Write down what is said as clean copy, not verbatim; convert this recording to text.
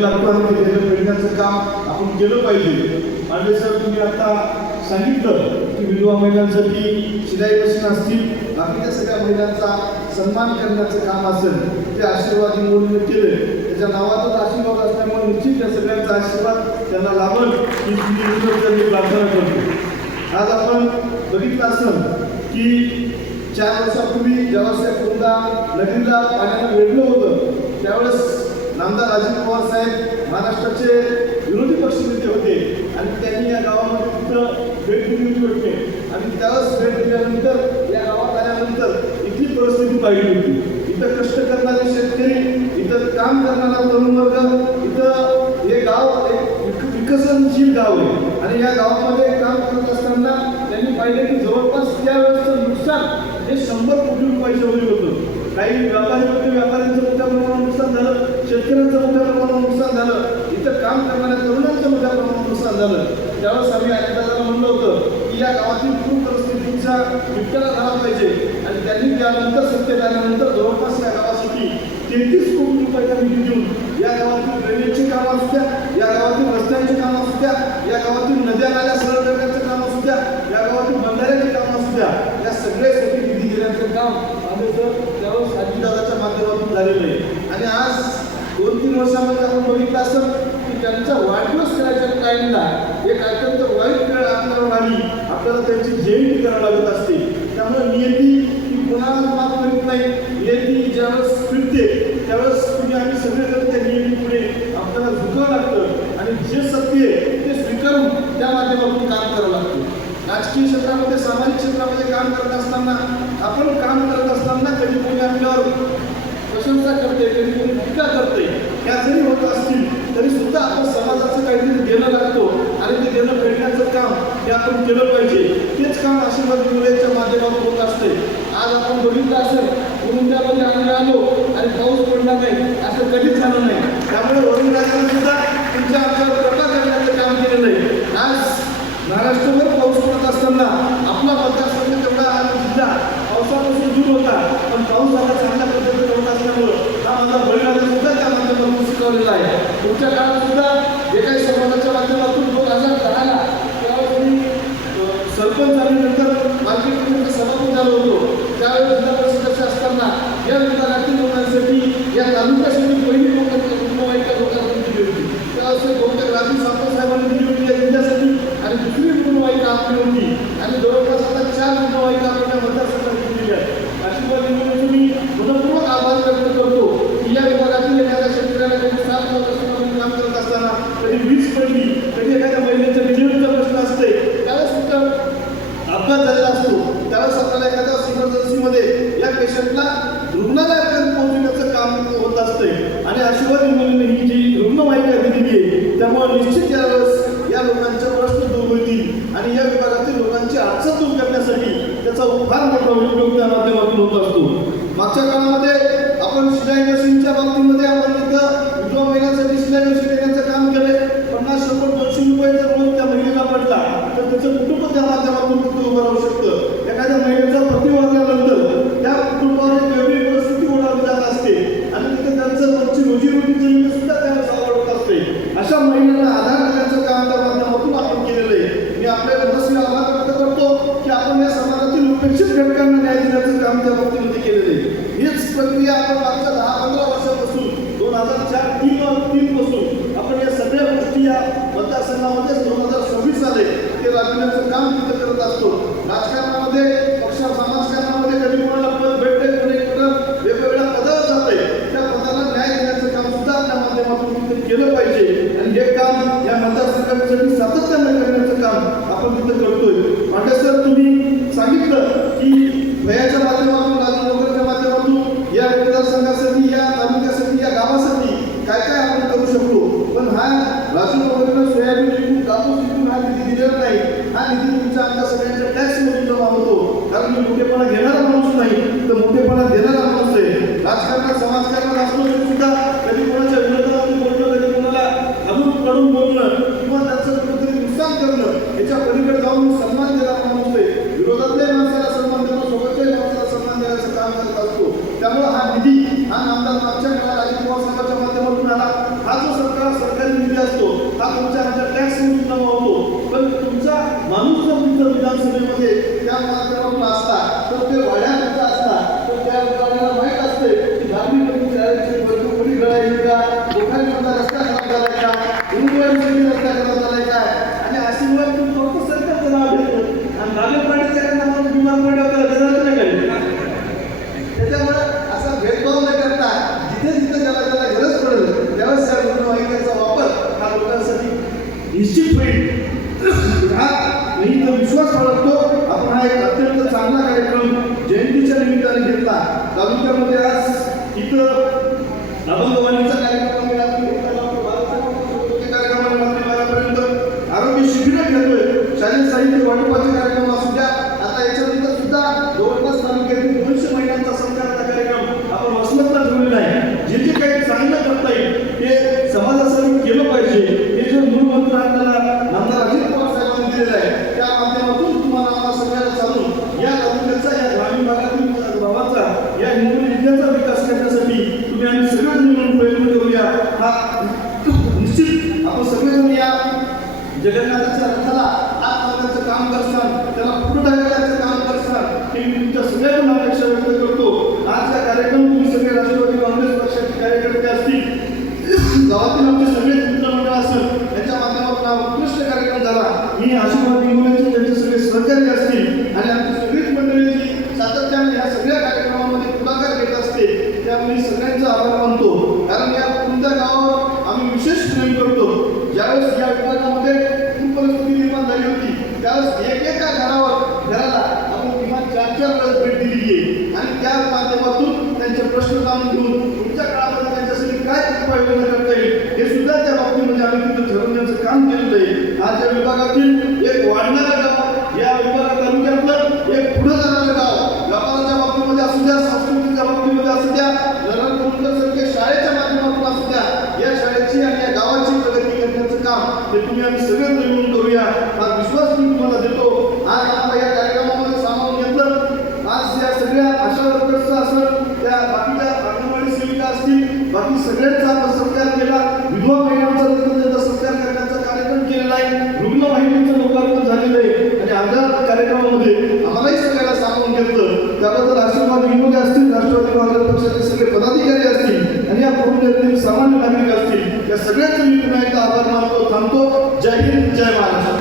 लागतो आणि त्याचं मिळण्याचं काम आपण केलं पाहिजे. आणि सर तुम्ही आता सांगितलं की विधवा महिलांसाठी शिलाई मशीन असतील, बाकीच्या सगळ्या महिलांचा सन्मान करण्याचं काम असेल ते आशीर्वाद निवडून केलं. त्याच्या नावातच आशीर्वाद असल्यामुळे निश्चित त्या सगळ्यांचा आशीर्वाद त्यांना लाभल ही मी प्रार्थना करतो. आज आपण बघितलं असेल की 4 वर्षापूर्वी जेव्हा कोंडा नदीला पाण्यानं वेढलं होतं त्यावेळेस नामदार अजित पवार साहेब महाराष्ट्राचे विरोधी पक्षनेते होते आणि त्यांनी या गावामध्ये तिथं भेट दिली होती आणि त्यावेळेस भेट दिल्यानंतर या गावात आल्यानंतर इथली परिस्थिती पाहिली होती. इथं कष्ट करणारे शेतकरी, इथं काम करणारा तरुण वर्ग, इथं हे गाव एक विकसनशील गाव आहे आणि या गावामध्ये काम करत असताना त्यांनी पाहिलं की जवळपास त्यावेळेसचं नुकसान हे 100 कोटी रुपयाच्या वरील होतं. काही व्यापारी होते, व्यापाऱ्यांचं मोठ्या प्रमाणात नुकसान झालं, शेतकऱ्यांचं मोठ्या प्रमाणात नुकसान झालं, इथं काम करणाऱ्या तरुणांचं मोठ्या प्रमाणात नुकसान झालं. त्यावेळेस आम्ही अनेकदा म्हणलं होतं की या गावातील पूर परिस्थितीचा निपटारा झाला पाहिजे आणि त्यांनी त्यानंतर सत्तेत आल्यानंतर जवळपास या गावासाठी 33 कोटी रुपयाचा निधी देऊन या गावातील ड्रेनेजची कामं असू द्या, या गावातील रस्त्यांची कामं असू द्या, या गावातील नद्या नाल्या सरळ करण्याचं काम असू द्या, या गावातील बंधाऱ्याची कामं असू द्या, या सगळ्यासाठी निधी देण्याचं काम आम्ही त्यावेळेस अजितदादाच्या माध्यमातून झालेलं आहे. आणि आज 2-3 वर्षामध्ये आपण बघितलं असं की त्यांचा वाढदिवस करायच्या टाईमला एक अत्यंत वाईट वेळ आपल्याला आली, आपल्याला त्यांची जयंती करावी लागत असते. त्यामुळे नियती ही कोणाला माफ करीत नाही. नियती ज्यावेळेस फिरते त्यावेळेस तुम्ही आम्ही सगळेजण त्या नियतीपुढे आपल्याला झुकावं लागतं आणि जे सत्य आहे ते स्वीकारून त्या माध्यमातून काम करावं लागतं. राजकीय क्षेत्रामध्ये, सामाजिक क्षेत्रामध्ये काम करत असताना, आपण काम करत असताना कधी कोणी आपल्यावर प्रशंसा करते, कधी कोणी टीका करते, या जरी होत असतील तरी सुद्धा आपण समाजाचं काहीतरी देणं लागतो आणि ते देणं फेडण्याचं काम हे आपण केलं पाहिजे. तेच काम आशीर्वाद मुलांच्या माध्यमातून होत असते. आज आपण बघितलं असेल कुरुंद्यामध्ये आम्ही आलो आणि पाऊस पडला नाही, असं कधीच झालं नाही. त्यामुळे वरुणराजाने सुद्धा तुमच्या आमच्यावर कृपा करण्याचं काम केलेलं आहे. आज महाराष्ट्रभर पाऊस पडत असताना आपला मतदारसंघ तेवढा जिल्हा पावसापासून दूर होता, पण पाऊस आता चांगल्या पद्धतीने होत असल्यामुळं हा माझा बळीराजा सुद्धा त्या माध्यमातून शिकवलेला आहे. पुढच्या काळात सुद्धा जे काही समाजाच्या माध्यमातून 2010ला त्यावेळेस मी सरपंच झाल्यानंतर मार्केट कमिटीचा सभापती झालो होतो. त्यावेळेस जिल्हा परिषद सदस्य असताना या विभागातील लोकांसाठी, या तालुक्यासाठी पहिली रुग्णवाहिका लोकांनी दिली होती. त्यावेळेस बहुतेक राजू सावंत साहेबांनी दिली होती या जिल्ह्यासाठी आणि दुसरी रुग्णवाहिका आपली होती आणि जवळपास आता 4 रुग्णवाहिका आपल्या मतदारसंघात दिलेली आहे. आशीर्वाद निवडून मी मनपूर्वक आभार व्यक्त करतो की या विभागातील एखाद्या शेतकऱ्याला कधी 7 वर्षांपासून काम करत असताना कधी वीज पडली, कधी एखाद्या महिलेचा डिलिव्हरीचा प्रश्न असते, त्यावेळेस सुद्धा अपघात झालेला असतो, त्यावेळेस आपल्याला एखाद्या इमर्जन्सीमध्ये या पेशंटला रुग्णालयापर्यंत पोहोचवण्याचं काम होत असते आणि आशीर्वाद निवडून ही जी रुग्णवाहिका दिलेली आहे त्यामुळे निश्चित यावेळेस या लोकांचे प्रश्न दूर होतील आणि या विभागातील लोकांची अडचण दूर करण्यासाठी त्याचा फार मोठा उपयोग त्या माध्यमातून होत असतो. मागच्या काळामध्ये आपण शिलाई मशीनच्या बाबतीमध्ये आपण तिथं विधवा महिलांसाठी शिलाई मशीन देण्याचं काम केले. 50-100-200 रुपये जर रोज त्या महिलेला पडला तर त्याचं कुटुंब त्या माध्यमातून कुठं उभं राहू शकतं. एखाद्या महिलेचा पती वारल्यानंतर त्या कुटुंबावर एक वेगळी परिस्थिती ओढावली जात असते आणि तिथे त्यांचं रोजची रोजीरोटी सुद्धा त्यावेळेस आवडत असते. अशा महिलांना आधार देण्याचं काम त्या माध्यमातून आपण केलेलं आहे. मी आपल्या मनस्वी आभार व्यक्त करतो की आपण या समाजातील उपेक्षित घटकांना न्याय देण्याचं काम त्या बाबतीमध्ये केलेलं आहे. हीच प्रक्रिया आपण मागच्या 10-15 वर्षापासून 2003 पासून आपण या सगळ्या गोष्टी या मतदारसंघामध्ये 2026 आले ते राबविण्याचं काम तिथं करत असतो. राजकारणामध्ये, समाजकारणामध्ये कधी कोणाला पद भेटते, कोणी वेगवेगळ्या पदावर जाते, त्या पदाला न्याय देण्याचं काम सुद्धा आपल्या माध्यमातून तिथे केलं पाहिजे आणि हे काम या मतदारसंघासाठी सातत्यानं करण्याचं काम आपण तिथं करतोय. पांडे सर तुम्ही सांगितलं की वयाच्या माध्यमातून, राजनोकरीच्या माध्यमातून या मतदारसंघासाठी, या तालुक्यासाठी, या गावासाठी काय काय आपण करू शकतो. पण हा राजनोकरीनं सोयाबीन विकून, कापूस विकून हा निधी दिलेला नाही. हा निधी तुमच्या आमच्या सगळ्यांच्या टॅक्समधून जमा होतो. कारण मी मोठेपणा घेणारा माणूस नाही तर मोठेपणा देणारा माणूस आहे. राजकारणात, समाजकारणात असतो तरी सुद्धा कधी कोणाच्या विरोधात बोलणं, कधी कोणाला घालून काढून बोलणं किंवा त्याचं कुठेतरी नुकसान करणं याच्या पलीकडे जाऊन सन्मान देणारा माणूस आहे. विरोधातल्या माणसाला सन्मान देणं, सोबतच्या माणसाला सन्मान देण्याचं काम करत असतो. त्यामुळे हा निधी, हा नामदार मागच्या काळात अजित पवार साहेबांच्या माध्यमातून आला. हा जो सरकार जगन्नाथाच्या रथाला हात लावण्याचं काम करसान, त्याला पुढे ढकलण्याचं काम करसान, हे मी तुमच्या सगळ्यांना अपेक्षा व्यक्त करतो. आजचा कार्यक्रम तुम्ही सगळे राष्ट्रवादी काँग्रेस पक्षाचे कार्यकर्ते असतील, गावातील आमचे सगळे मित्रमंडळ असेल, यांच्या माध्यमातून हा उत्कृष्ट कार्यक्रम झाला. मी आशीर्वाद इंगोलेचे त्यांचे सगळे सहकारी असतील आणि आमची सगळीच मंडळी जी सातत्याने या सगळ्या कार्यक्रमामध्ये पुढाकार घेत असते, त्यामुळे सगळ्यांचा आभार मानतो. कारण या कोणत्या गावावर आम्ही विशेष प्रेम करतो. ज्यावेळेस या विभागामध्ये खूप परिस्थिती निर्माण झाली होती, त्यावेळेस एकेका घराला आपण किमान 4-4 वेळेस भेट दिली आहे आणि त्या माध्यमातून त्यांचे प्रश्न जाणून घेऊन पुढच्या काळामध्ये त्यांच्यासाठी काय उपाययोजना करता येईल हे सुद्धा त्या बाबतीमध्ये आम्ही तिथं ठरवण्याचं काम केलेलं आहे. आज या विभागातील एक वाढणारं गाव, या विभागा तालुक्यातलं एक पुढे जाणारं गाव, व्यापाराच्या बाबतीमध्ये असू द्या, संस्कृतीच्या बाबतीमध्ये असू द्या, लढत शाळेच्या माध्यमातून असू द्या, या शाळेची आणि या गावाची प्रगती करण्याचं काम हे तुम्ही आम्ही सगळे मिळून करूया हा विश्वास मी तुम्हाला देतो. आज आम्हाला या कार्यक्रमामध्ये सामावून घेतलं. आज या सगळ्या आशा वर्कर्सचा असेल, त्या बाकीच्या अंगणवाडी सेविका असतील, बाकी सगळ्यांचा आपण सत्कार केला. विधवा महिलांचा त्यांचा सत्कार करण्याचा कार्यक्रम केलेला आहे. रुग्ण वाहिनीचं लोकार्पण झालेलं आहे आणि आमच्या कार्यक्रमामध्ये आम्हालाही सगळ्याला सामावून घेतलं. त्याबद्दल आशीर्वाद इंगोले असतील, राष्ट्रवादी काँग्रेस पक्षाचे सगळे पदाधिकारी असतील आणि या सामान्य नागरिक असतील, या सगळ्यांचे मी पुन्हा एकदा आभार मानतो. थांबतो. जय हिंद, जय महाराष्ट्र.